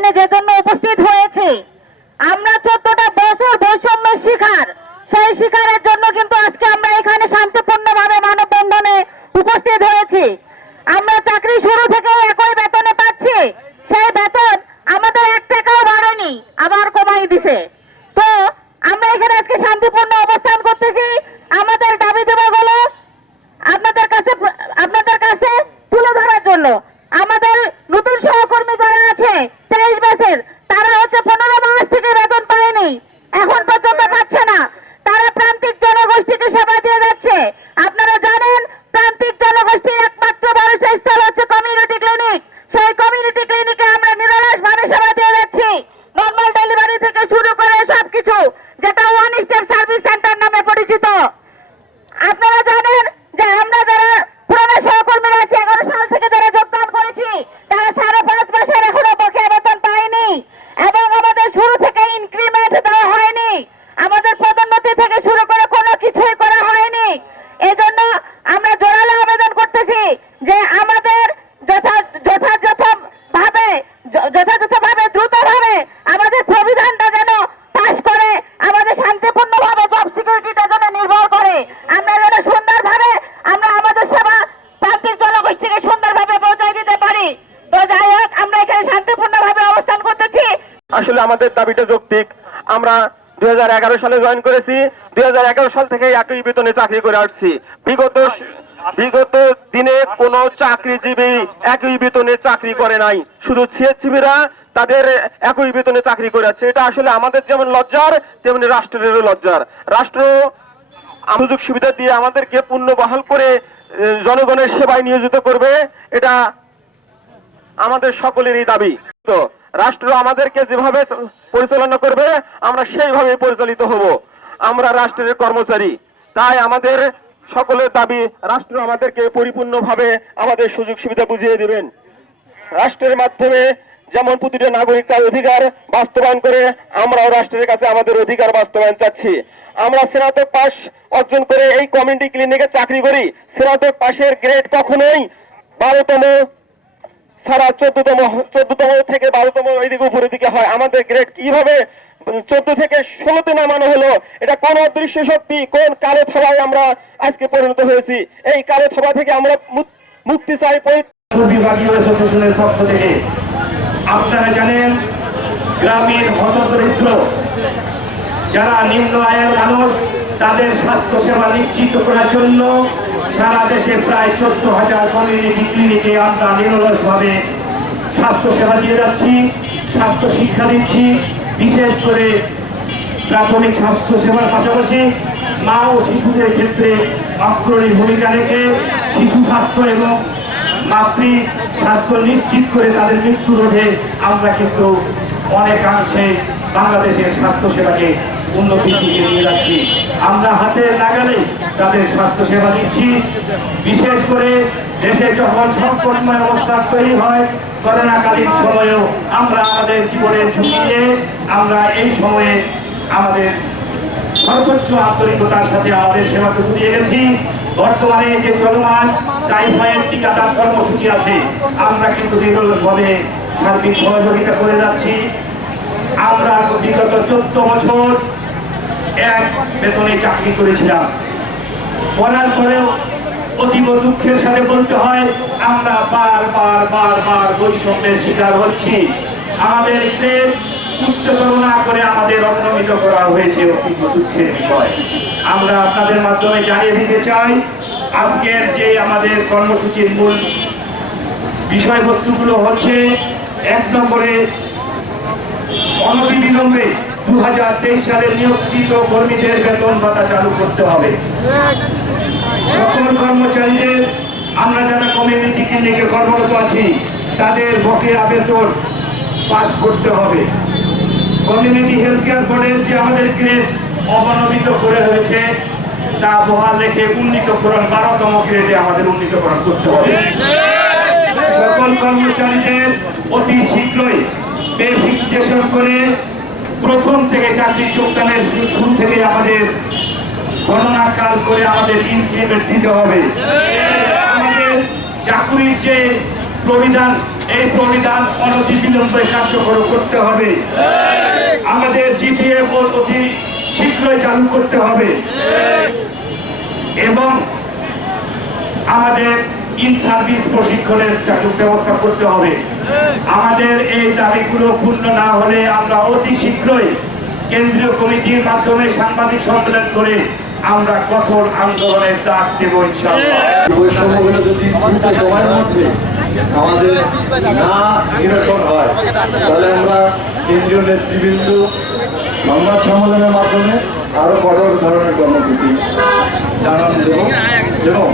এখানে যে জন্য উপস্থিত হয়েছে। আমরা চোদ্দটা বছর বৈষম্যের শিকার। সেই শিকারের জন্য কিন্তু আজকে আমরা এখানে শান্তিপূর্ণভাবে মানববন্ধনে উপস্থিত হয়েছি আমরা চাকরি শুরু থেকে একই বেতনে পাচ্ছি সেই বেতন আমাদের এক টাকাও বাড়েনি আবার কমাই দিছে তো আমরা এখানে আজকে শান্তিপূর্ণ অবস্থান করতেছি আমাদের দাবি দেবাগুলো আপনাদের কাছে আপনাদের কাছে তুলে ধরার জন্য আমাদের নতুন সহকর্মী যারা আছে তেইশ ব্যাচের তারা হচ্ছে পনেরো মাস থেকে বেতন পায়নি এখন পর্যন্ত পাচ্ছে না তারা প্রান্তিক জনগোষ্ঠীকে সেবা দিয়ে যাচ্ছে আপনারা জানেন প্রান্তিক জনগোষ্ঠীর একমাত্র ভরসা স্থল হচ্ছে কমিউনিটি ক্লিনিক সেই কমিউনিটি ক্লিনিকে আমরা নিরলস ভাবে সেবা দিয়ে যাচ্ছি নর্মাল ডেলিভারি থেকে শুরু করে সবকিছু যেটা ওয়ান স্টেপ সার্ভিস সেন্টার নামে পরিচিত আপনারা জানেন যে আমরা যারা পুরনো সহকর্মীরা আছি এগারো সাল থেকে যারা যোগদান করেছি তারা সাড়ে পাঁচ মাসের এখনও বকেয়া বেতন পায়নি এবং আমাদের শুরু থেকে ইনক্রিমেন্ট দেওয়া হয়নি আমাদের পদোন্নতি থেকে শুরু করে কোনো কিছুই করা হয়নি এজন্য আমরা জোরালো আবেদন করতেছি যে আমাদের যথা যথাযথ ভাবে যথাযথ ভাবে দ্রুত ভাবে আমাদের প্রবিধানটা যেন পাশ করে আমাদের শান্তিপূর্ণ ভাবে জব সিকিউরিটিটা যেন নির্ভর করে আমরা যেন সুন্দরভাবে আমরা আমাদের সেবা প্রান্তিক জনগোষ্ঠীকে সুন্দরভাবে পৌঁছায় দিতে পারি তো যাই হোক আমরা এখানে শান্তিপূর্ণ ভাবে অবস্থান করতেছি আসলে আমাদের দাবিটা যৌক্তিক। আমরা দুই সালে জয়েন করেছি, দুই সাল থেকে একই বেতনে চাকরি করে আসছি। বিগত বিগত দিনে কোন চাকরিজীবী একই বেতনে চাকরি করে নাই। শুধু সিএসসিবিরা তাদের একই বেতনে চাকরি করে আছে। এটা আসলে আমাদের যেমন লজ্জার, তেমনি রাষ্ট্রেরও লজ্জার। রাষ্ট্র সুযোগ সুবিধা দিয়ে আমাদেরকে পূর্ণ বহাল করে জনগণের সেবায় নিয়োজিত করবে, এটা আমাদের সকলেরই দাবি। তো রাষ্ট্র আমাদেরকে যেভাবে পরিচালনা করবে, আমরা সেইভাবে পরিচালিত হব। আমরা রাষ্ট্রের কর্মচারী। তাই আমাদের সকলের দাবি, রাষ্ট্র আমাদেরকে পরিপূর্ণভাবে আমাদের সুযোগ সুবিধা বুঝিয়ে দেবেন। রাষ্ট্রের মাধ্যমে যেমন প্রতিটা নাগরিক তার অধিকার বাস্তবায়ন করে, আমরাও রাষ্ট্রের কাছে আমাদের অধিকার বাস্তবায়ন চাচ্ছি। আমরা স্নাতক পাস অর্জন করে এই কমিউনিটি ক্লিনিকে চাকরি করি। স্নাতক পাশের গ্রেড কখনোই বারোতম সারা চোদ্দতম চোদ্দতম থেকে বারোতম ওইদিকে উপরের দিকে হয়। আমাদের গ্রেড কীভাবে? চোদ্দ থেকে ষোলোতে নামানো হলো, এটা কোন অদৃশ্য শক্তি, কোন কালো থাবায় আমরা আজকে পরিণত হয়েছি? এই কালো থাবা থেকে আমরা মুক্তি চাই বিভাগীয় পক্ষ থেকে। আপনারা জানেন গ্রামীণ হতদরিদ্র, যারা নিম্ন আয়ের মানুষ, তাদের স্বাস্থ্য সেবা নিশ্চিত করার জন্য সারা দেশে প্রায় চোদ্দ হাজার কমিউনিটি ক্লিনিকে আমরা নিরলসভাবে স্বাস্থ্য সেবা দিয়ে যাচ্ছি স্বাস্থ্য শিক্ষা দিচ্ছি, বিশেষ করে প্রাথমিক স্বাস্থ্য সেবার পাশাপাশি মা ও শিশুদের ক্ষেত্রে অগ্রণী ভূমিকা রেখে শিশু স্বাস্থ্য এবং মাতৃ স্বাস্থ্য নিশ্চিত করে তাদের মৃত্যু রোধে আমরা কিন্তু অনেকাংশে বাংলাদেশের স্বাস্থ্য সেবাকে উন্নতির দিকে নিয়ে যাচ্ছি। আমরা হাতে নাগালে তাদের স্বাস্থ্য সেবা দিচ্ছি। বিশেষ করে দেশে যখন সংকটময় অবস্থা তৈরি হয়, করোনাকালীন সময়েও আমরা আমাদের জীবনের ঝুঁকি নিয়ে আমরা এই সময়ে আমাদের সর্বোচ্চ আন্তরিকতার সাথে আমাদের সেবাটুকু দিয়ে গেছি। বর্তমানে যে চলমান টাইফয়েড টিকাদান কর্মসূচি আছে, আমরা কিন্তু নিরলসভাবে সার্বিক সহযোগিতা করে যাচ্ছি। আমরা বিগত চোদ্দ বছর এক বেতনে চাকরি করেছিলাম। করার পরেও অতীব দুঃখের সাথে বলতে হয়, আমরা বার বার বার বার বৈষম্যের শিকার হচ্ছি। আমাদের উচ্চতর না করে আমাদের অবনমিত করা হয়েছে অতীব দুঃখের বিষয়। আমরা আপনাদের মাধ্যমে জানিয়ে দিতে চাই, আজকের যে আমাদের কর্মসূচির মূল বিষয়বস্তুগুলো হচ্ছে, এক নম্বরে অনবিলম্বে দু হাজার তেইশ সালে নিয়োগকৃত কর্মীদের বেতন ভাতা চালু করতে হবে। সকল কর্মচারীদের আমরা যারা কমিউনিটি ক্লিনিকে কর্মরত আছি, তাদের বকেয়া বেতন পাস করতে হবে। কমিউনিটি হেলথ কেয়ার বোর্ডের যে আমাদের গ্রেড অবনমিত করে হয়েছে, তা বহাল রেখে উন্নীতকরণ, বারোতম গ্রেডে আমাদের উন্নীতকরণ করতে হবে। সকল কর্মচারীদের অতি শীঘ্রই ভেরিফিকেশন করে প্রথম থেকে চাকরি যোগদানের শুরু থেকে আমাদের গণনাকাল করে আমাদের ইনক্রিমেন্ট দিতে হবে। আমাদের চাকুরির যে প্রবিধান, এই প্রবিধান অনতি বিলম্বে কার্যকর করতে হবে। আমাদের জিপিএফ অতি শীঘ্রই চালু করতে হবে। এবং আমাদের ইন সার্ভিস প্রশিক্ষণের চালু ব্যবস্থা করতে হবে। আমাদের এই দাবিগুলো পূর্ণ না হলে আমরা অতি শীঘ্রই কেন্দ্রীয় কমিটির মাধ্যমে সাংবাদিক সম্মেলন করে আমরা কঠোর আন্দোলনের ডাক দেব ইনশাআল্লাহ। যদি দ্রুত সময়ের মধ্যে আমাদের না নিরসন হয়, তাহলে আমরা কেন্দ্রীয় নেতৃবৃন্দ, সংবাদ সম্মেলনের মাধ্যমে আরও কঠোর ধরনের কর্মসূচি জানান দেব। এবং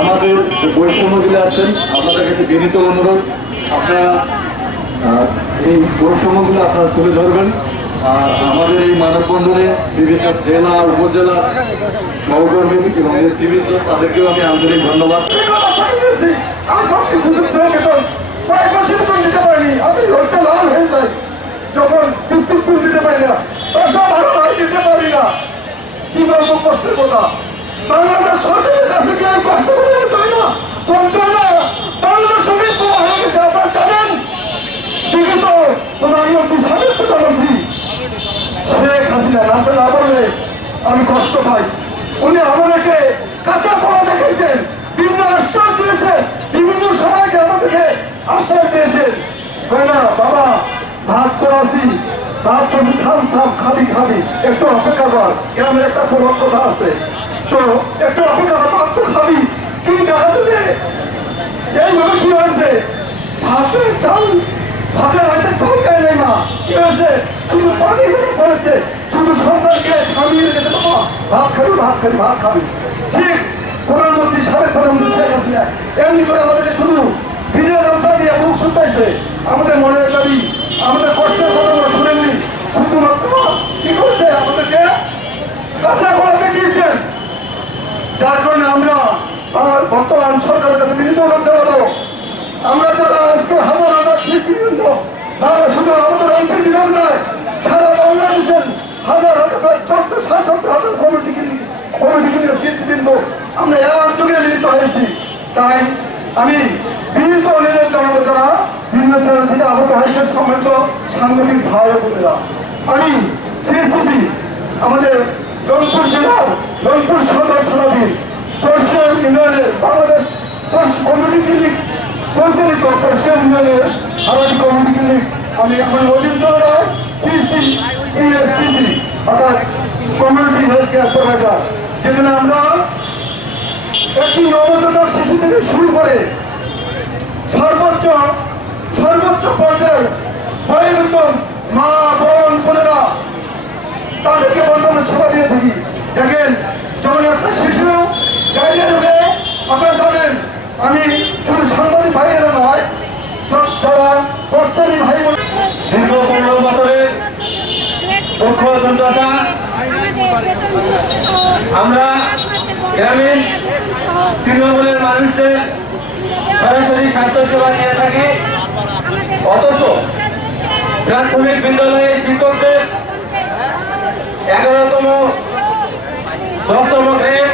আমাদের যে বৈষম্যগুলো আছেন, আপনাদের কাছে বিনীত অনুরোধ, আপনারা এই বৈষম্যগুলো আপনারা তুলে ধরবেন। আর আমাদের এই মানববন্ধনে বিভিন্ন জেলা, উপজেলা সহকর্মী এবং নেতৃবৃন্দ, তাদেরকেও আমি আন্তরিক ধন্যবাদ। দিতে আমি যখন দিতে পারি না। দিতে পারি না। কি কথা। চাই না? জানেন। প্রধানমন্ত্রী সাবেক প্রধানমন্ত্রী হাসিনা নামটা না বললে আমি কষ্ট পাই। উনি আমাদেরকে কাঁচা পড়া দেখেছেন, বিভিন্ন আশ্বাস দিয়েছেন, বিভিন্ন সময়কে আমাদেরকে আশ্বাস দিয়েছেন। না, বাবা, ভাত চড়াছি ভাত চড়াছি থাম থাম, খাবি খাবি। একটু অপেক্ষা কর, গ্রামের একটা প্রভাব কথা আছে। তো একটু অপেক্ষা কর, ভাত তো খাবি। তুই দেখাতে যে? এইভাবে কি হয়েছে? ভাতের চাল, ভাতের হাতে চাল দেয় নাই মা। কি হয়েছে? শুধু পানি পড়েছে। শুধু সন্তানকে খামিয়ে রেখেছে বাবা ভাত খাবি ভাত খাবি ভাত খাবি। ঠিক, প্রধানমন্ত্রী সাবেক প্রধানমন্ত্রী শেখ হাসিনা, এমনি করে আমাদেরকে শুধু ভিডিও গামছা দিয়ে মুখ শুনতেছে আমাদের মনের দাবি, আমাদের কষ্টের কথাগুলো শুনেননি। শুধুমাত্র কি করছে? আমাদেরকে কাঁচা করা দেখিয়েছেন যার কারণে আমরা আমার বর্তমান সরকারের কাছে বিনীত অনুরোধ জানাব আমরা যারা আজকে হাজার হাজার কৃষিবৃন্দ বাংলা শুধু আমাদের অঞ্চল বিভাগ নয় সারা বাংলাদেশের হাজার সাড়ে চোদ্দ কমিটি কমিটি কৃষিবৃন্দ আমরা এক যুগে মিলিত হয়েছি। তাই আমি বিনীত অনুরোধ বিভিন্ন চ্যানেল থেকে আহত হয়েছে সম্মিলিত সাংবাদিক ভাই বোনেরা। আমি সিএসিপি আমাদের রংপুর জেলার রংপুর সদর থানাধীন পশ্চিম ইউনিয়নের বাংলাদেশ কমিউনিটি ক্লিনিক পরিচালিত পশ্চিম ইউনিয়নের আরেকটি কমিউনিটি ক্লিনিক আমি আমার অধীন রায় সিসি সিএসসিবি অর্থাৎ কমিউনিটি হেলথ কেয়ার প্রোভাইডার যেখানে আমরা একটি নবজাতক শিশু থেকে শুরু করে সর্বোচ্চ সর্বোচ্চ পর্যায়ের ভয় মা, বোন, বোনেরা তাদেরকে বর্তমানে সেবা দিয়ে থাকি। দেখেন যেমন একটা শিশু ডায়রিয়া রোগে আপনারা জানেন, আমি শুধু সাংবাদিক ভাইয়েরা নয় যারা কর্মচারী ভাই দীর্ঘ পনেরো দুর্দশা আমরা গ্রামীণ তৃণমূলের মানুষদের সরাসরি স্বাস্থ্য সেবা দিয়ে থাকি। অথচ প্রাথমিক বিদ্যালয়ে শিক্ষকদের এগারোতম, দশতম গ্রেড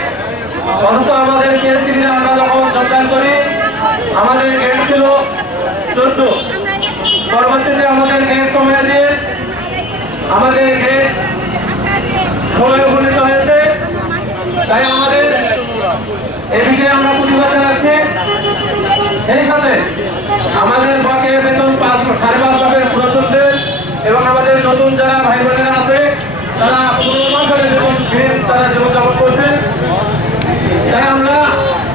অথচ আমাদের সিএসসিবিরা আমরা যখন যোগদান করি, আমাদের গ্রেড ছিল চোদ্দ। পরবর্তীতে আমাদের গ্রেড কমে দিয়ে আমাদের গ্রেড ষোলোয় উপনীত হয়েছে তাই আমাদের বিষয়ে আমরা প্রতিবাদ জানাচ্ছি। সেই সাথে আমাদের বাকি বেতন পাঁচ, সাড়ে পাঁচ লাখের পুরাতনদের এবং আমাদের নতুন যারা ভাই বোনেরা আছে, তারা পনেরো মাস ধরে জীবন তারা জীবনযাপন করছেন, তাই আমরা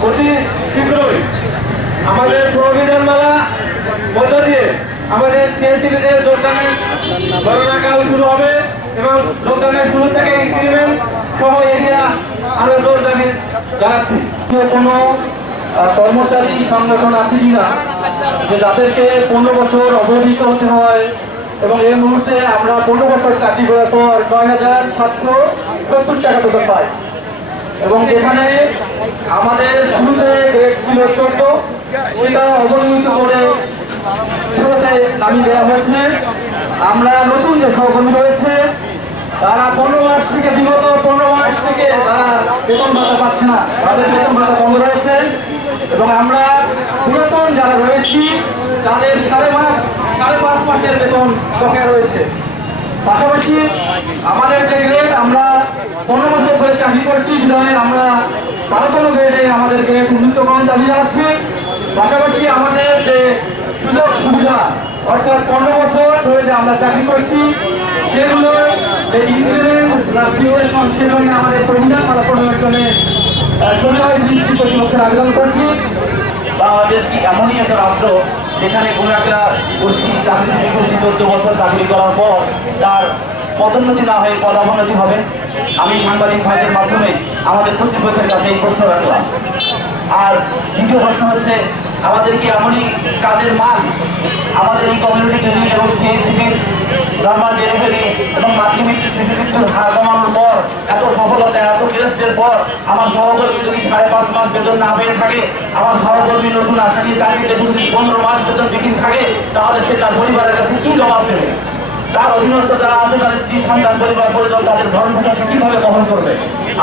অতি শীঘ্রই আমাদের প্রবিধান মালা মধ্য দিয়ে আমাদের সিএসিবিতে যোগদানের গণনাকাল শুরু হবে এবং যোগদানের শুরু থেকে ইনক্রিমেন্ট সহ এরিয়া আমরা জোর দাবি জানাচ্ছি কোনো কর্মচারী সংগঠন আছে কিনা, যে যাদেরকে পনেরো বছর অবহেলিত হতে হয় এবং এই মুহূর্তে আমরা পনেরো বছর চাকরি করার পর নয় হাজার সাতশো সত্তর টাকা বেতন পাই। এবং যেখানে আমাদের শুরুতে গ্রেড ছিল চোদ্দ, সেটা অবনমিত করে ষোলোতে নামিয়ে দেওয়া হয়েছে। আমরা নতুন যে সহকর্মী রয়েছে, তারা পনেরো মাস থেকে বিগত পনেরো মাস থেকে তারা বেতন ভাতা পাচ্ছে না, তাদের বেতন ভাতা বন্ধ রয়েছে এবং আমরা পুরাতন যারা রয়েছি, তাদের সাড়ে মাস সাড়ে পাঁচ মাসের বেতন বকেয়া রয়েছে। পাশাপাশি আমাদের যে গ্রেড আমরা পনেরো বছর ধরে চাকরি করছি বিধায় আমরা বারোতম গ্রেডে আমাদের গ্রেড উন্নীতকরণ চালিয়ে আছে পাশাপাশি আমাদের যে সুযোগ সুবিধা, অর্থাৎ পনেরো বছর ধরে যে আমরা চাকরি করছি সেগুলো এই ইনক্রিমেন্ট প্লাস ফিক্সেশন আমাদের মালা প্রণয়ের জন্য সরকারি দৃষ্টি কর্তৃপক্ষের আবেদন করছি। বাংলাদেশ কি এমনই একটা রাষ্ট্র যেখানে কোনো একটা গোষ্ঠী চাকরিজীবী গোষ্ঠী বছর চাকরি করার পর তার পদোন্নতি না হয়ে পদাবনতি হবে? আমি সাংবাদিক ভাইদের মাধ্যমে আমাদের কর্তৃপক্ষের কাছে এই প্রশ্ন রাখলাম। আর দ্বিতীয় প্রশ্ন হচ্ছে, আমাদের কি এমনই কাজের মান আমাদের এই কমিউনিটি ক্লিনিক এবং সিএসিপির নর্মাল ডেলিভারি এবং মাতৃমৃত্যু শিশু মৃত্যুর হার কমানোর পর, এত সফলতা, এত ক্রেস্টের পর আমার সহকর্মী যদি সাড়ে পাঁচ মাস বেতন না পেয়ে থাকে, আমার সহকর্মী নতুন আসামি চাকরিতে যদি পনেরো মাস বেতন বিহীন থাকে, তাহলে সে তার পরিবারের কাছে কি জবাব দেবে? তার অধীনস্থ যারা আছে তার স্ত্রী, সন্তান, পরিবার, পরিজন, তাদের ভরণ পোষণ কীভাবে বহন করবে?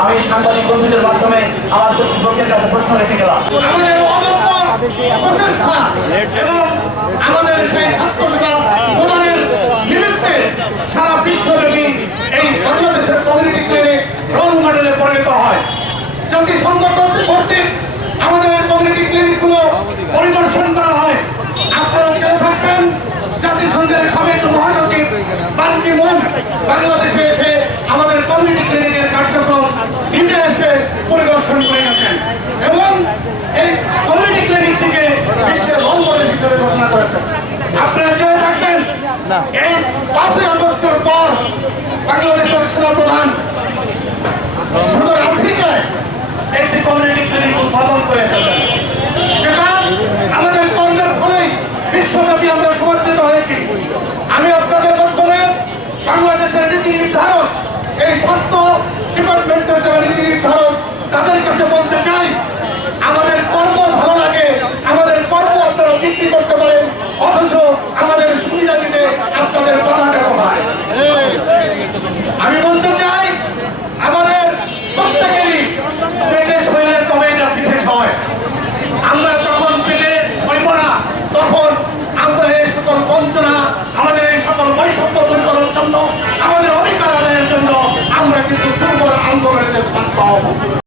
আমি সাংবাদিক বন্ধুদের মাধ্যমে আমার কর্তৃপক্ষের কাছে প্রশ্ন রেখে গেলাম। সেই এই বাংলাদেশের মডেলে পরিণত হয়। আমাদের করা হয় আপনারা জেনে থাকবেন জাতিসংঘের সাবেক মহাসচিব বান কি মুন বাংলাদেশে এসে আমাদের কমিউনিটি ক্লিনিকের কার্যক্রম নিজে এসে পরিদর্শন করে গেছেন। এবং এই কমিউনিটি ক্লিনিক থেকে বিশ্বের মডেল হিসেবে ঘোষণা করেছেন। আপনারা জেনে থাকবেন এই পাঁচই আগস্টের পর বাংলাদেশের সেনাপ্রধান